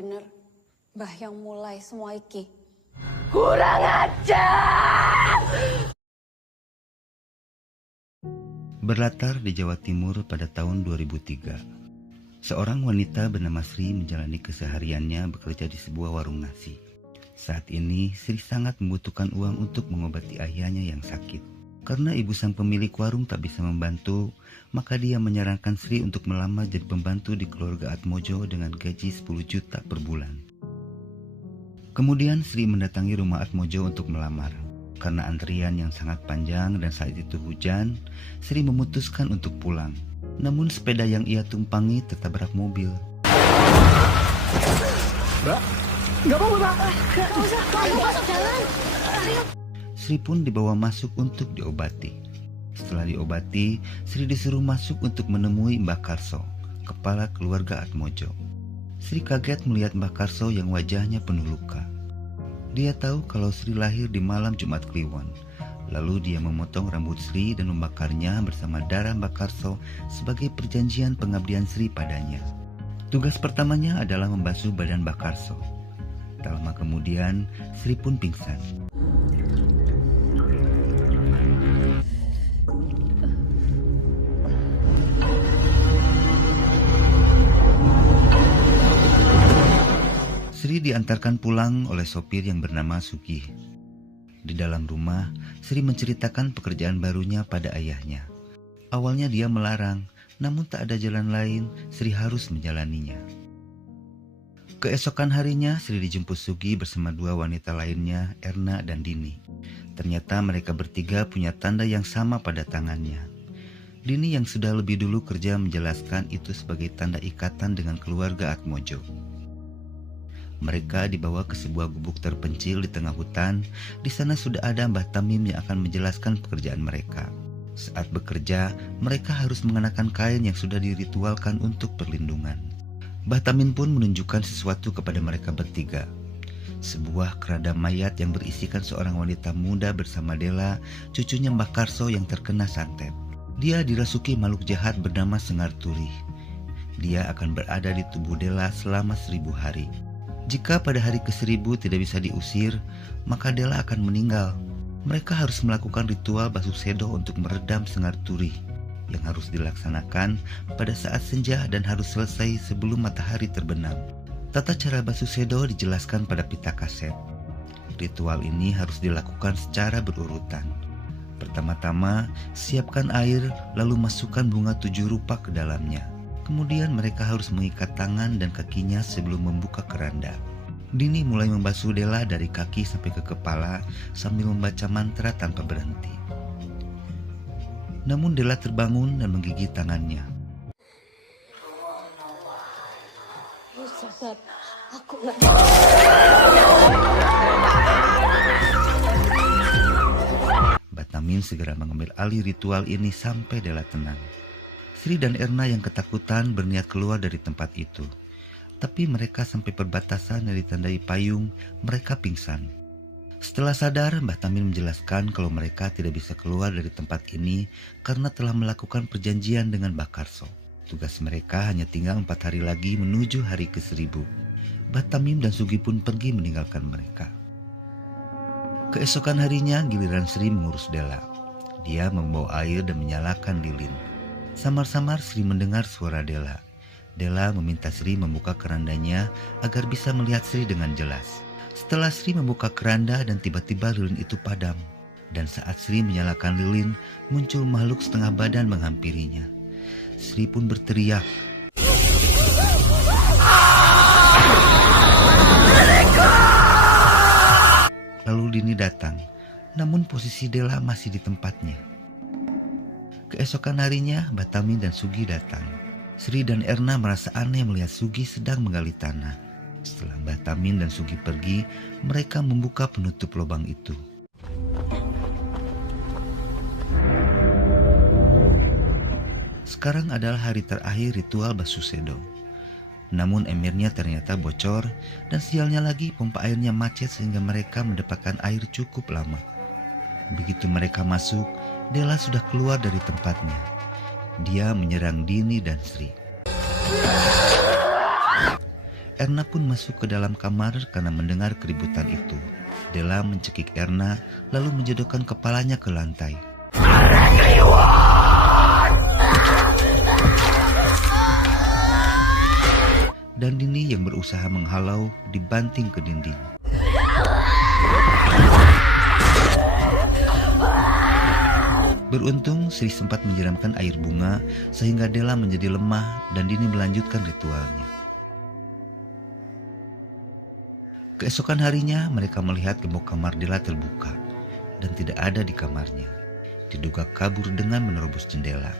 bener Mbah yang mulai semua iki. Kurang ajar! Berlatar di Jawa Timur pada tahun 2003, seorang wanita bernama Sri menjalani kesehariannya bekerja di sebuah warung nasi. Saat ini, Sri sangat membutuhkan uang untuk mengobati ayahnya yang sakit. Karena ibu sang pemilik warung tak bisa membantu, maka dia menyarankan Sri untuk melamar jadi pembantu di keluarga Atmojo dengan gaji 10 juta per bulan. Kemudian Sri mendatangi rumah Atmojo untuk melamar. Karena antrian yang sangat panjang dan saat itu hujan, Sri memutuskan untuk pulang. Namun sepeda yang ia tumpangi tertabrak mobil. Mbak, nggak apa-apa, Mbak. Gak usah, kamu masuk jalan. Ayo. Sri pun dibawa masuk untuk diobati. Setelah diobati, Sri disuruh masuk untuk menemui Mbah Karso, kepala keluarga Atmojo. Sri kaget melihat Mbah Karso yang wajahnya penuh luka. Dia tahu kalau Sri lahir di malam Jumat Kliwon. Lalu dia memotong rambut Sri dan membakarnya bersama darah Mbah Karso sebagai perjanjian pengabdian Sri padanya. Tugas pertamanya adalah membasuh badan Mbah Karso. Tak lama kemudian, Sri pun pingsan. Sri diantarkan pulang oleh sopir yang bernama Sugih. Di dalam rumah, Sri menceritakan pekerjaan barunya pada ayahnya. Awalnya dia melarang, namun tak ada jalan lain, Sri harus menjalaninya. Keesokan harinya, Sri dijemput Sugih bersama dua wanita lainnya, Erna dan Dini. Ternyata mereka bertiga punya tanda yang sama pada tangannya. Dini yang sudah lebih dulu kerja menjelaskan itu sebagai tanda ikatan dengan keluarga Atmojo. Mereka dibawa ke sebuah gubuk terpencil di tengah hutan. Di sana sudah ada Mbah Tamim yang akan menjelaskan pekerjaan mereka. Saat bekerja, mereka harus mengenakan kain yang sudah diritualkan untuk perlindungan. Mbah Tamim pun menunjukkan sesuatu kepada mereka bertiga. Sebuah keranda mayat yang berisikan seorang wanita muda bersama Dela, cucunya Mbah Karso yang terkena santet. Dia dirasuki makhluk jahat bernama Sengar Turi. Dia akan berada di tubuh Dela selama 1000 hari. Jika pada hari ke-1000 tidak bisa diusir, maka Dela akan meninggal. Mereka harus melakukan ritual basuh sedo untuk meredam Sengar Turi yang harus dilaksanakan pada saat senja dan harus selesai sebelum matahari terbenam. Tata cara basuh sedo dijelaskan pada pita kaset. Ritual ini harus dilakukan secara berurutan. Pertama-tama, siapkan air lalu masukkan bunga 7 rupa ke dalamnya. Kemudian mereka harus mengikat tangan dan kakinya sebelum membuka keranda. Dini mulai membasuh Dela dari kaki sampai ke kepala sambil membaca mantra tanpa berhenti. Namun Dela terbangun dan menggigit tangannya. Sabar, aku gak... Mbah Tamim segera mengambil alih ritual ini sampai Dela tenang. Sri dan Erna yang ketakutan berniat keluar dari tempat itu. Tapi mereka sampai perbatasan yang ditandai payung, mereka pingsan. Setelah sadar, Mbah Tamim menjelaskan kalau mereka tidak bisa keluar dari tempat ini karena telah melakukan perjanjian dengan Mbah Karso. Tugas mereka hanya tinggal 4 hari lagi menuju hari ke-1000. Mbah Tamim dan Sugih pun pergi meninggalkan mereka. Keesokan harinya giliran Sri mengurus Dela. Dia membawa air dan menyalakan lilin. Samar-samar Sri mendengar suara Dela. Dela meminta Sri membuka kerandanya agar bisa melihat Sri dengan jelas. Setelah Sri membuka keranda dan tiba-tiba lilin itu padam. Dan saat Sri menyalakan lilin, muncul makhluk setengah badan menghampirinya. Sri pun berteriak. Lalu Dini datang, namun posisi Dela masih di tempatnya. Keesokan harinya, Mbah Tamim dan Sugih datang. Sri dan Erna merasa aneh melihat Sugih sedang menggali tanah. Setelah Mbah Tamim dan Sugih pergi, mereka membuka penutup lubang itu. Sekarang adalah hari terakhir ritual basuh sedo. Namun emirnya ternyata bocor dan sialnya lagi pompa airnya macet sehingga mereka mendapatkan air cukup lama. Begitu mereka masuk, Dela sudah keluar dari tempatnya. Dia menyerang Dini dan Sri. Erna pun masuk ke dalam kamar karena mendengar keributan itu. Della mencekik Erna lalu menjodohkan kepalanya ke lantai. Dan Dini yang berusaha menghalau dibanting ke dinding. Beruntung Sri sempat menyiramkan air bunga sehingga Della menjadi lemah dan Dini melanjutkan ritualnya. Keesokan harinya mereka melihat gembok kamar Della terbuka dan tidak ada di kamarnya. Diduga kabur dengan menerobos jendela.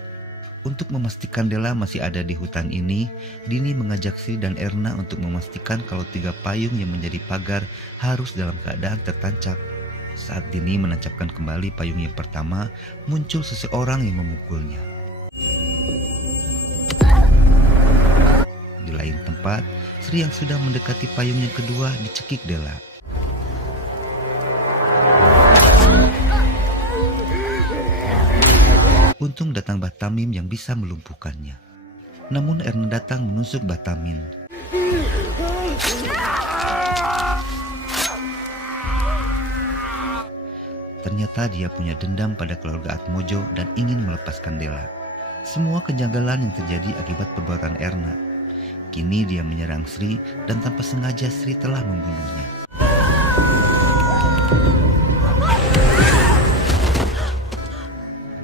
Untuk memastikan Della masih ada di hutan ini, Dini mengajak Sri dan Erna untuk memastikan kalau 3 payung yang menjadi pagar harus dalam keadaan tertancap. Saat Dini menancapkan kembali payung yang pertama, muncul seseorang yang memukulnya. Di lain tempat, Sri yang sudah mendekati payung yang kedua dicekik Della. Untung datang Batamin yang bisa melumpuhkannya. Namun Erna datang menusuk Batamin. Ternyata dia punya dendam pada keluarga Atmojo dan ingin melepaskan Della. Semua kejanggalan yang terjadi akibat perbuatan Erna. Kini dia menyerang Sri dan tanpa sengaja Sri telah membunuhnya.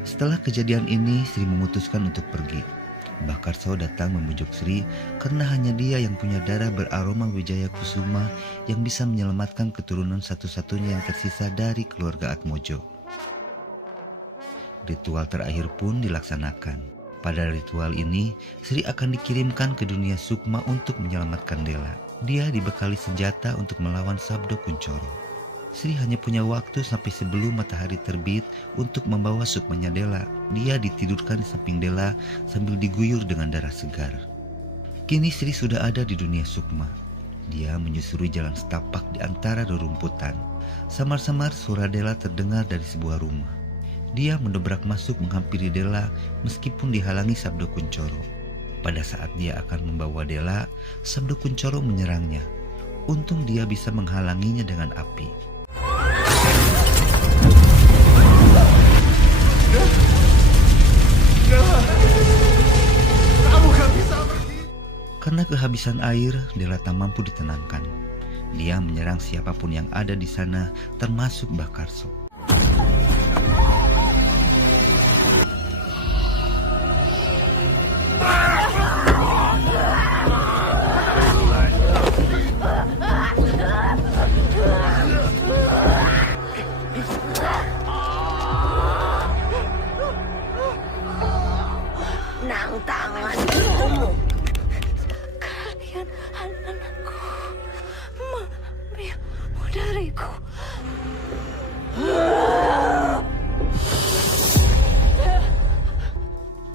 Setelah kejadian ini, Sri memutuskan untuk pergi. Mbah Karso datang membujuk Sri karena hanya dia yang punya darah beraroma Wijaya Kusuma yang bisa menyelamatkan keturunan satu-satunya yang tersisa dari keluarga Atmojo. Ritual terakhir pun dilaksanakan. Pada ritual ini, Sri akan dikirimkan ke dunia Sukma untuk menyelamatkan Della. Dia dibekali senjata untuk melawan Sabdo Kuncoro. Sri hanya punya waktu sampai sebelum matahari terbit untuk membawa sukmanya Della. Dia ditidurkan di samping Della sambil diguyur dengan darah segar. Kini Sri sudah ada di dunia Sukma. Dia menyusuri jalan setapak di antara rerumputan. Samar-samar suara Della terdengar dari sebuah rumah. Dia mendobrak masuk menghampiri Della meskipun dihalangi Sabdo Kuncoro. Pada saat dia akan membawa Della, Sabdo Kuncoro menyerangnya. Untung dia bisa menghalanginya dengan api. Kamu gak bisa pergi. Karena kehabisan air, Della tak mampu ditenangkan. Dia menyerang siapapun yang ada di sana, termasuk Mbah Karso. Nang tangan ibumu. Kalian anakku, ambilmu dariku.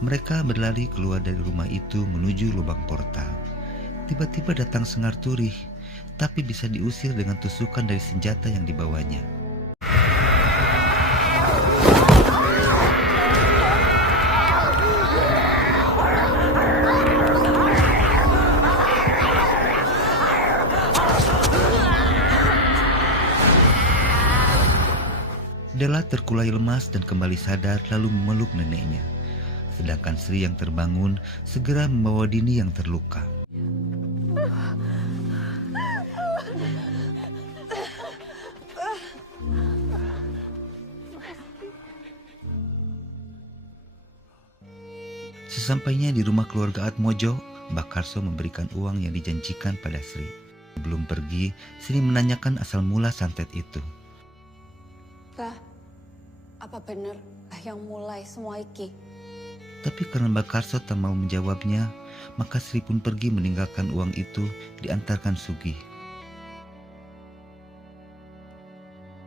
Mereka berlari keluar dari rumah itu menuju lubang portal. Tiba-tiba datang Sengar Turih, tapi bisa diusir dengan tusukan dari senjata yang dibawanya. Della terkulai lemas dan kembali sadar lalu memeluk neneknya. Sedangkan Sri yang terbangun segera membawa Dini yang terluka. Sesampainya di rumah keluarga Atmojo, Mbah Karso memberikan uang yang dijanjikan pada Sri. Sebelum pergi, Sri menanyakan asal mula santet itu. Bah, apa benar yang mulai semua iki? Tapi karena Mbak Karso tak mau menjawabnya, maka Sri pun pergi meninggalkan uang itu diantarkan Sugih.